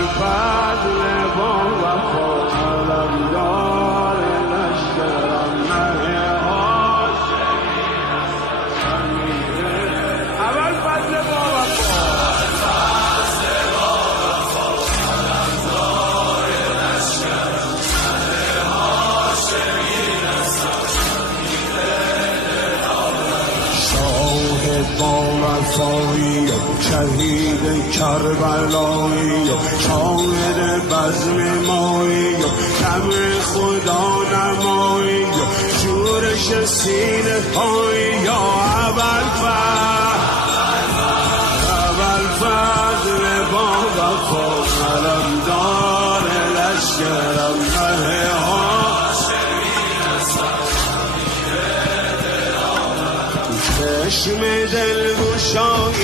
فضل با وفا علمدار لشکرم مه اول فضل با وفا با وفایی شهید کربلایی شاهد بزم مایی شمع خدا نمایی شورش سینه هایی یا ابوالفضل با وفا علمدار لشکرم مه چشم دل گشای